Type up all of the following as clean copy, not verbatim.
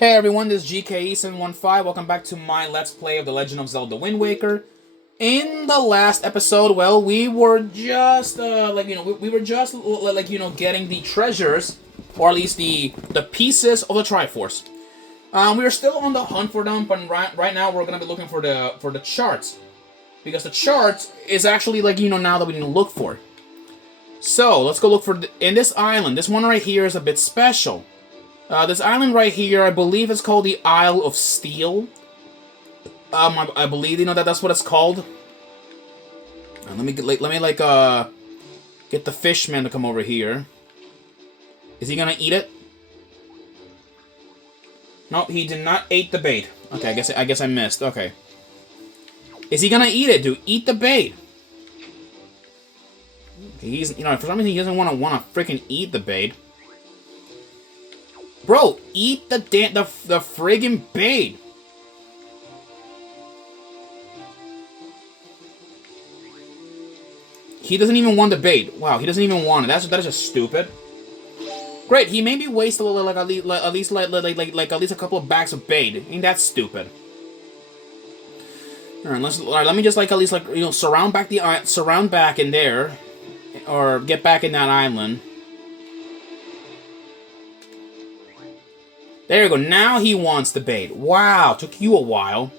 Hey everyone, this is GKE715. Welcome back to my Let's Play of The Legend of Zelda Wind Waker. In the last episode, well, we were just, we were just, getting the treasures, or at least the pieces of the Triforce. We are still on the hunt for them, but right now we're gonna be looking for the charts. Because the charts is actually, now that we need to look for. So, let's go look for, in this island, this one right here is a bit special. This island right here, I believe it's called the Isle of Steel. I believe that's what it's called. Let me get the fishman to come over here. Is he gonna eat it? Nope, he did not eat the bait. Okay, I guess I missed. Okay. Is he gonna eat it, dude? Eat the bait. He's for some reason he doesn't wanna freaking eat the bait. Bro, eat the friggin' bait. He doesn't even want the bait. Wow, he doesn't even want it. That is just stupid. Great, he maybe wasted a little, at least a couple of bags of bait. Ain't that stupid? All right, let me just at least surround back in there, or get back in that island. There you go. Now he wants the bait. Wow, took you a while.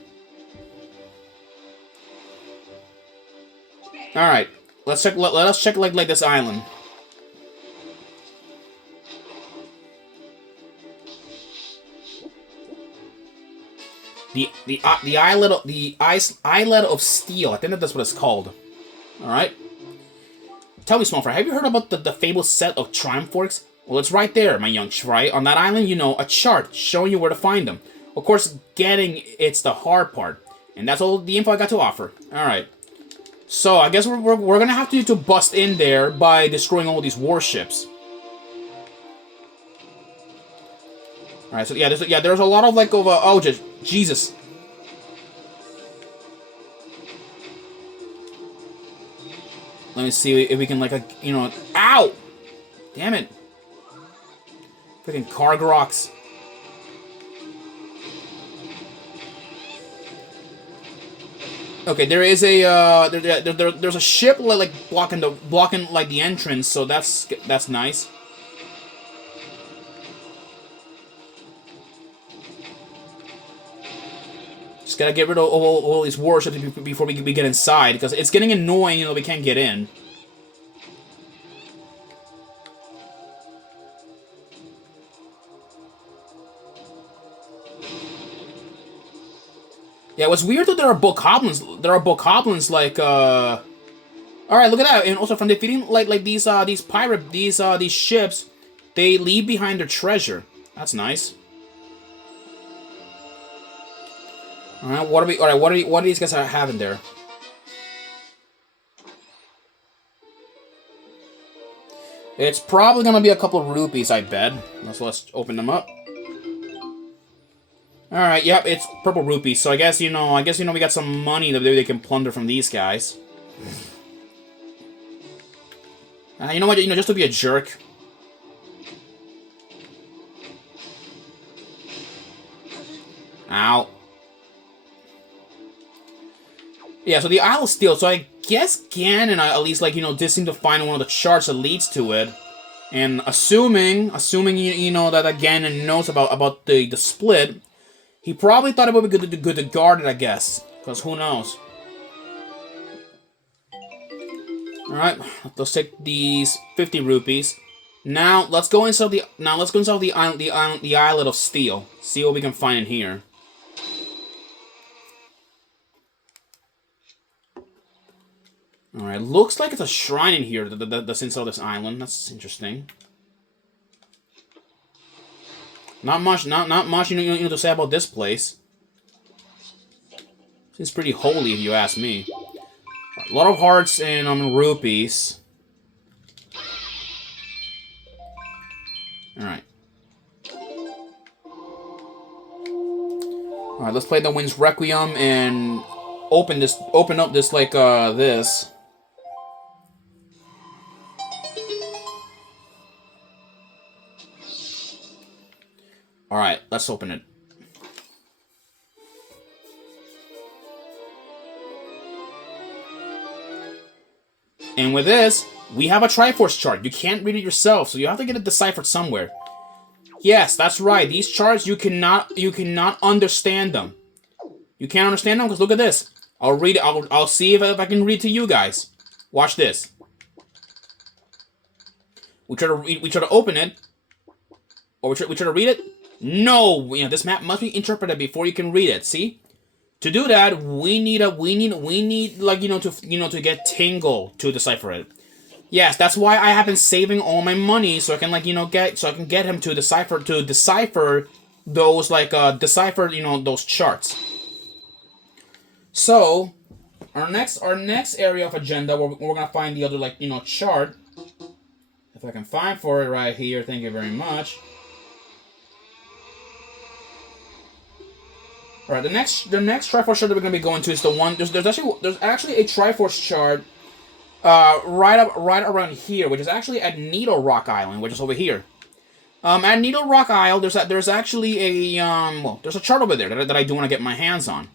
All right, let's check. Let us check like this island. The islet of steel. I think that's what it's called. All right. Tell me, Small Fry, have you heard about the fabled set of Triumph Forks? Well, it's right there, my young Fry. On that island, a chart showing you where to find them. Of course, getting it's the hard part, and that's all the info I got to offer. All right. So I guess we're gonna have to bust in there by destroying all these warships. All right. So yeah, there's a lot of Jesus. Let me see if we can ow! Damn it! Freaking Kargrox. Okay, there is a there's a ship blocking the entrance, so that's nice. Just gotta get rid of all these warships before we get inside, because it's getting annoying. We can't get in. Yeah, what's weird though, there are bokoblins. Alright, look at that. And also from defeating these ships, they leave behind their treasure. That's nice. Alright, what do these guys have in there? It's probably gonna be a couple of rupees, I bet. Let's open them up. Alright, yep, it's purple rupees, so I guess, we got some money that they can plunder from these guys. You know what, just to be a jerk. Ow. Yeah, so the Isle of Steel, so I guess Ganon at least, did seem to find one of the charts that leads to it. And assuming that Ganon knows about the split, he probably thought it would be good to guard it, I guess. Because who knows? Alright, let's take these 50 rupees. Now, let's go inside the islet of steel. See what we can find in here. Alright, looks like it's a shrine in here that's inside this island. That's interesting. Not much to say about this place. Seems pretty holy if you ask me. A lot of hearts and rupees. Alright. Alright, let's play the Wind's Requiem and open up this this. Alright, let's open it. And with this, we have a Triforce chart. You can't read it yourself, so you have to get it deciphered somewhere. Yes, that's right. These charts, you cannot understand them. You can't understand them because look at this. I'll read it. I'll see if I can read to you guys. Watch this. We try to open it, or we try to read it. No, this map must be interpreted before you can read it. See, to do that, we need like to get Tingle to decipher it. Yes, that's why I have been saving all my money so I can get him to decipher those those charts. So our next area of agenda where we're gonna find the other chart. If I can find for it right here, thank you very much. All right, the next Triforce chart that we're gonna be going to is the one. There's actually a Triforce chart, right around here, which is actually at Needle Rock Island, which is over here. At Needle Rock Isle, there's actually there's a chart over there that I do want to get my hands on,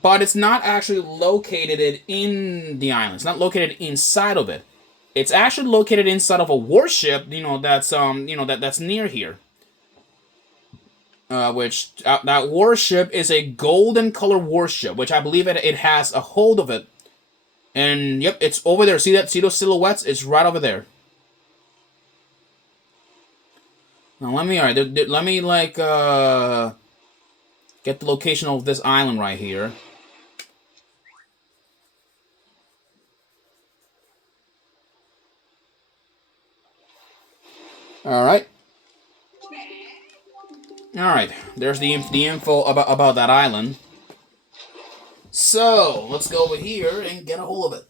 but it's not actually located in the island. It's not located inside of it. It's actually located inside of a warship, that's near here. Which that warship is a golden color warship, which I believe it has a hold of it. And yep, it's over there. See those silhouettes? It's right over there. Now let me get the location of this island right here. Alright. Alright, there's the info about that island. So, let's go over here and get a hold of it.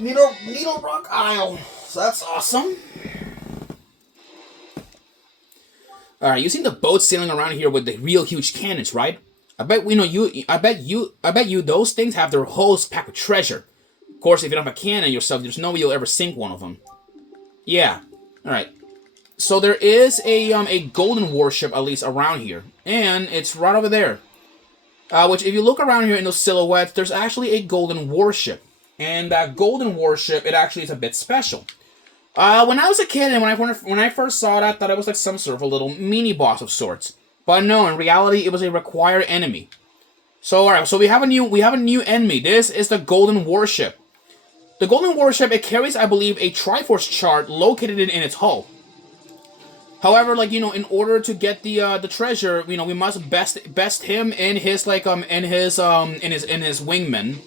Needle Rock Isle. So that's awesome. Alright, you seen the boats sailing around here with the real huge cannons, right? I bet you those things have their hulls packed with treasure. Of course, if you don't have a cannon yourself, there's no way you'll ever sink one of them. Yeah. Alright. So there is a golden warship, at least around here. And it's right over there. Which, if you look around here in those silhouettes, there's actually a golden warship. And that golden warship, it actually is a bit special. When I was a kid, and when I first saw it, I thought it was like some sort of a little mini-boss of sorts. But no, in reality, it was a required enemy. So, alright, so we have a new enemy. This is the golden warship. The golden warship, it carries, I believe, a Triforce chart located in its hull. However, in order to get the treasure, we must best him in his wingmen,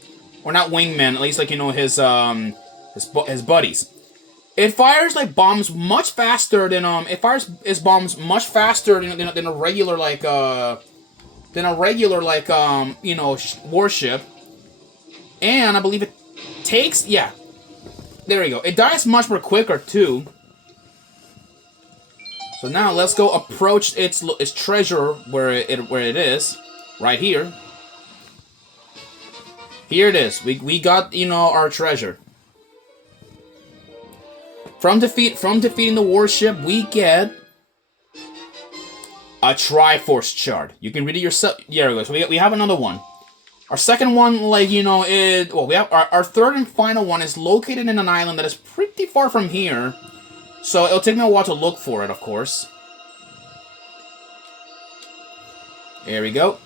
or not wingmen, at least his buddies. It fires bombs much faster than than a regular warship, and I believe it takes, yeah, there we go. It dies much more quicker too. So now let's go approach its treasure where it is, right here. Here it is. We got our treasure. From defeating the warship, we get a Triforce chart. You can read it yourself. There we go. So we have another one. Our second one, we have our third and final one is located in an island that is pretty far from here. So it'll take me a while to look for it, of course. There we go.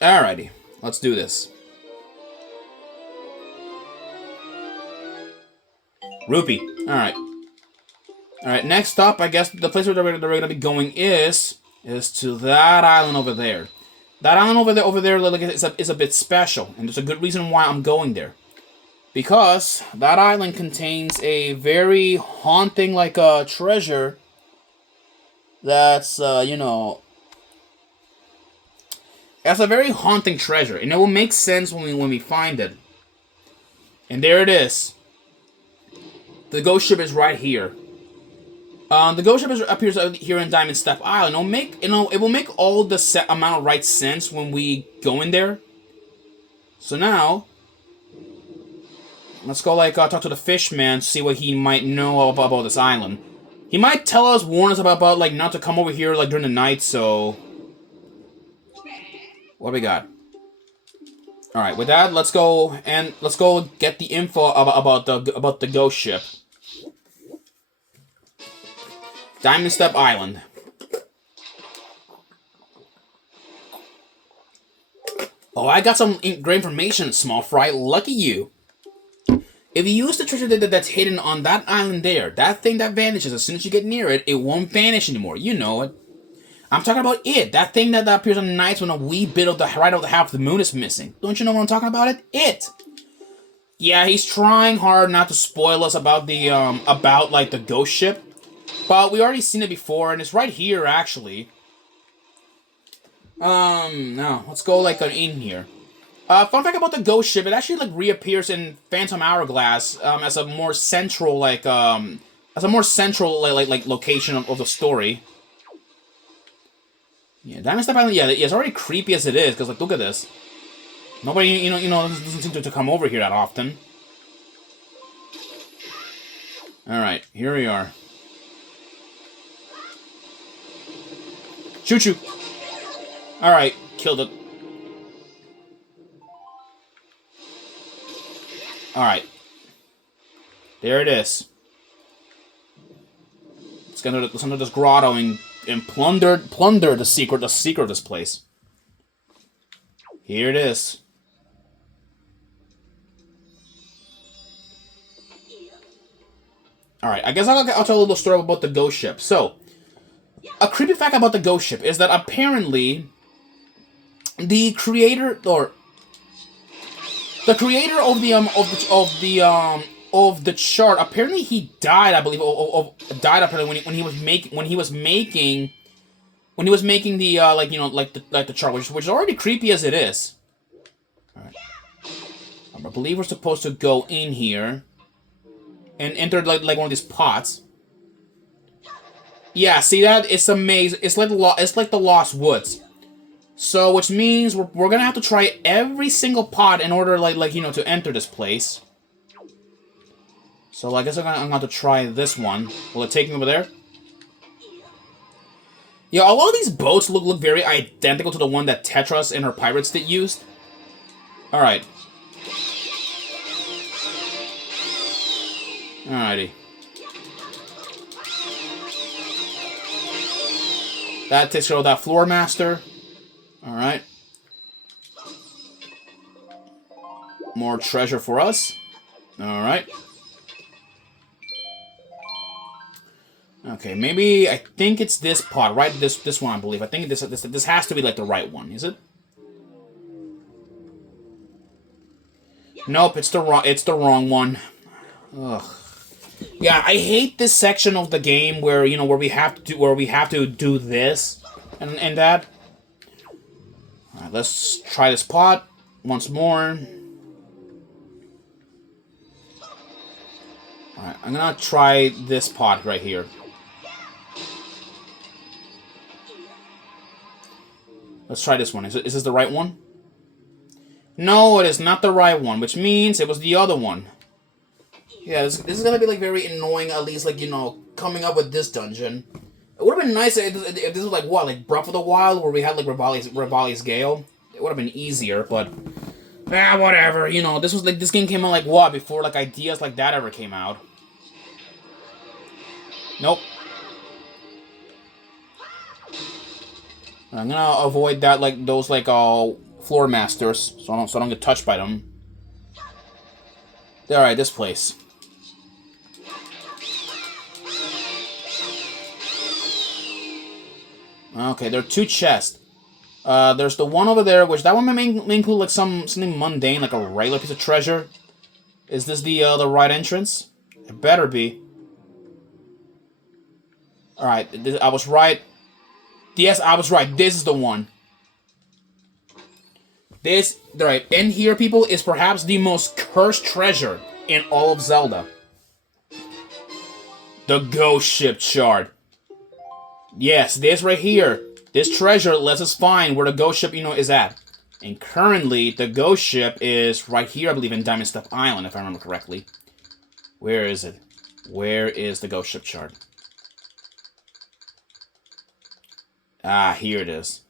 Alrighty, let's do this. Rupee. Alright. Alright, next up, I guess the place where we're going to be going is to that island over there. That island over there is a bit special, and there's a good reason why I'm going there. Because that island contains a very haunting, treasure that's, it's a very haunting treasure, and it will make sense when we find it. And there it is. The ghost ship is right here. The ghost ship appears here in Diamond Step Island. It will make all the amount of right sense when we go in there. So now, let's go talk to the fishman, see what he might know about this island. He might tell us, warn us about not to come over here during the night. So, what do we got? All right, with that, let's go get the info about the ghost ship. Diamond Step Island. Oh, I got some great information, small fry. Lucky you. If you use the treasure that's hidden on that island there, that thing that vanishes as soon as you get near it, it won't vanish anymore. You know it. I'm talking about it. That thing that appears on nights when a wee bit of the right of the half of the moon is missing. Don't you know what I'm talking about? It. Yeah, he's trying hard not to spoil us about the about like the ghost ship, but we already seen it before, and it's right here actually. No, let's go like in here. Fun fact about the ghost ship: it actually like reappears in Phantom Hourglass as a more central like location of the story. Yeah, Diamond Step Island. Yeah, it's already creepy as it is because like look at this. Nobody doesn't seem to come over here that often. All right, here we are. Choo choo. All right, killed it. All right, there it is. Let's go into this grotto and plunder the secret of this place. Here it is. All right, I guess I'll tell a little story about the ghost ship. So, a creepy fact about the ghost ship is that apparently the creator of the chart, apparently he died. I believe died apparently when he was making the like the chart, which is already creepy as it is. All right. I believe we're supposed to go in here and enter like one of these pots. Yeah, see that? It's amazing. It's like the Lost Woods. So, which means we're gonna have to try every single pot in order to enter this place. So I guess I'm gonna have to try this one. Will it take me over there? Yeah, a lot of these boats look very identical to the one that Tetris and her pirates did used. All right. Alrighty. That takes care of that floor master. Alright. More treasure for us. Alright. Okay, maybe I think it's this pot, right? This one, I believe. I think this has to be like the right one, is it? Nope, it's the wrong one. Ugh. Yeah, I hate this section of the game where we have to do this and that. All right, let's try this pot once more. All right, I'm gonna try this pot right here. Let's try this one. Is this the right one? No, it is not the right one, which means it was the other one. Yeah, this is gonna be like very annoying. At least coming up with this dungeon. It would have been nice if this was like Breath of the Wild, where we had like Revali's Gale. It would have been easier, but whatever. This game came out before ideas like that ever came out. Nope. I'm gonna avoid that those floor masters, so I don't get touched by them. All right, this place. Okay, there are two chests. There's the one over there, which that one may include something mundane, like a regular piece of treasure. Is this the right entrance? It better be. All right, I was right. Yes, I was right. This is the one. Right in here, people, is perhaps the most cursed treasure in all of Zelda. The Ghost Ship Shard. Yes, this right here. This treasure lets us find where the Ghost Ship, is at. And currently, the Ghost Ship is right here, I believe, in Diamond Step Island, if I remember correctly. Where is it? Where is the Ghost Ship Shard? Ah, here it is.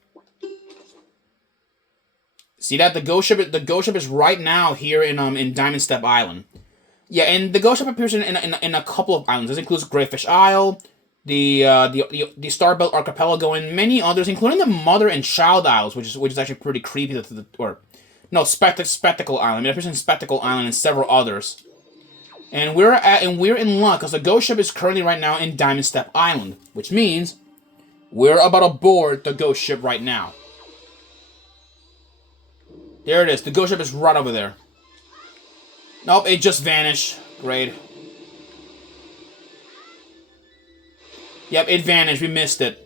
See that the ghost ship is right now here in Diamond Step Island. Yeah, and the ghost ship appears in a couple of islands. This includes Greyfish Isle, the Starbelt Archipelago, and many others, including the Mother and Child Isles, which is actually pretty creepy. Spectacle Island. It appears in Spectacle Island and several others. And we're in luck because the ghost ship is currently right now in Diamond Step Island, which means we're about to board the ghost ship right now. There it is. The ghost ship is right over there. Nope, it just vanished. Great. Yep, it vanished. We missed it.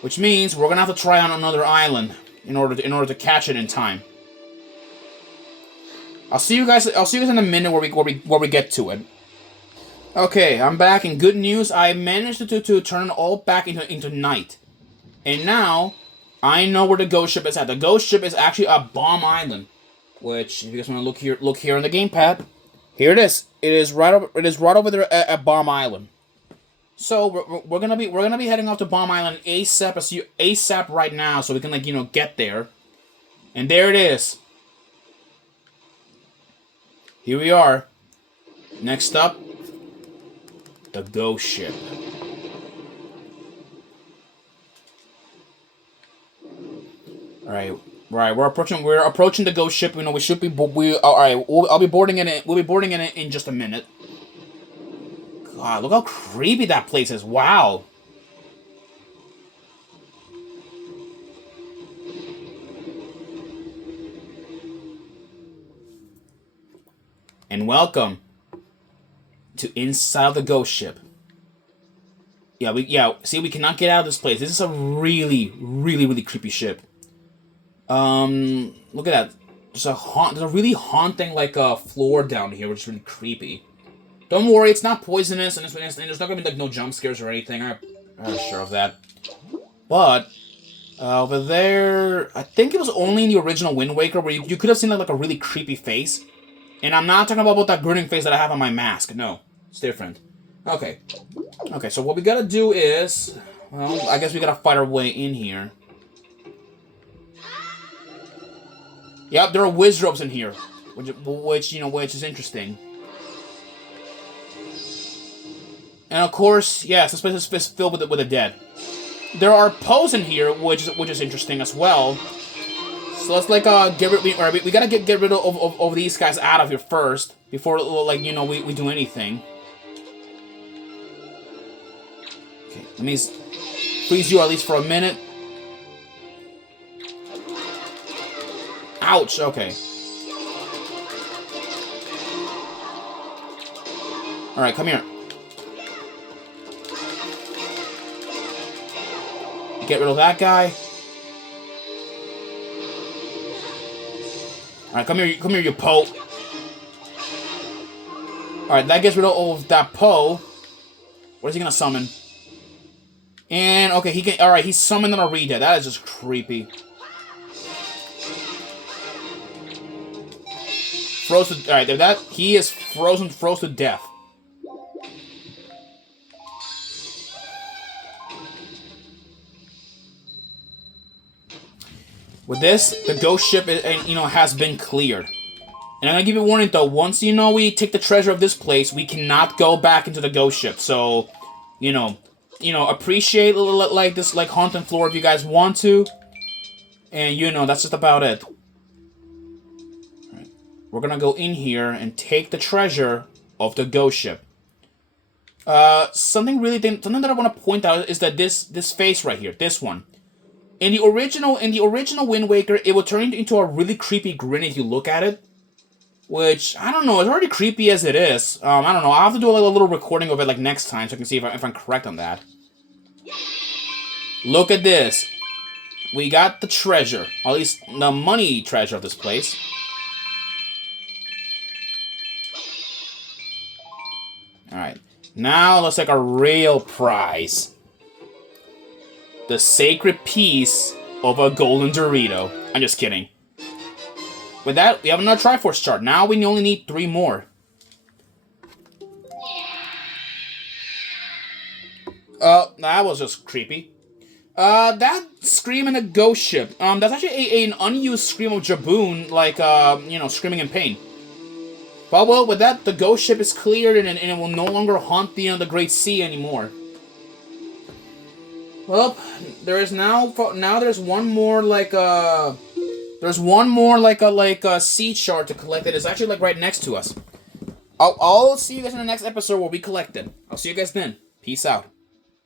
Which means we're gonna have to try on another island in order to catch it in time. I'll see you guys in a minute where we get to it. Okay, I'm back, and good news, I managed to turn it all back into night. And now I know where the ghost ship is at. The ghost ship is actually a bomb island. Which, if you guys want to look here on the gamepad, here it is. It is right over there at Bomb Island. So we're gonna be heading off to Bomb Island ASAP right now, so we can get there. And there it is. Here we are. Next up, the ghost ship. All right. Right, we're approaching the ghost ship. We should be. All right. I'll be boarding it. We'll be boarding it in just a minute. God, look how creepy that place is. Wow. And welcome to inside of the ghost ship. See, we cannot get out of this place. This is a really, really, really creepy ship. Look at that. There's a really haunting floor down here, which is really creepy. Don't worry, it's not poisonous, and there's not gonna be no jump scares or anything. I'm sure of that. But over there, I think it was only in the original Wind Waker where you could have seen like a really creepy face. And I'm not talking about that grinning face that I have on my mask. No, it's different. Okay. Okay, so what we gotta do is, well, I guess we gotta fight our way in here. Yep, there are whiz ropes in here, which is interesting. And of course, yes, this place is filled with the dead. There are Poes in here, which is interesting as well. So let's we gotta get rid of these guys out of here first before we do anything. Okay, let me freeze you at least for a minute. Ouch, okay. Alright, come here. Get rid of that guy. Alright, come here, you Poe. Alright, that gets rid of that Poe. What is he gonna summon? And, okay, he's summoned on a Redead. That is just creepy. Alright, he is froze to death. With this, the ghost ship has been cleared. And I'm gonna give you a warning though, once we take the treasure of this place, we cannot go back into the ghost ship. So, appreciate this haunted floor if you guys want to. And that's just about it. Alright. We're gonna go in here and take the treasure of the ghost ship. Something that I want to point out is that this face right here, this one. In the original Wind Waker, it will turn into a really creepy grin if you look at it. Which, I don't know, it's already creepy as it is. I don't know, I'll have to do a little recording of it next time so I can see if I'm correct on that. Look at this. We got the treasure. Or at least the money treasure of this place. Alright, now let's take a real prize. The sacred piece of a golden Dorito. I'm just kidding. With that, we have another Triforce chart. Now we only need 3 more. That was just creepy. That scream in a ghost ship. That's actually an unused scream of Jaboon, like, screaming in pain. But, well, with that, the ghost ship is cleared and it will no longer haunt the Great Sea anymore. Well, there's one more, sea shard to collect. It is actually, like, right next to us. I'll see you guys in the next episode where we collect it. I'll see you guys then. Peace out.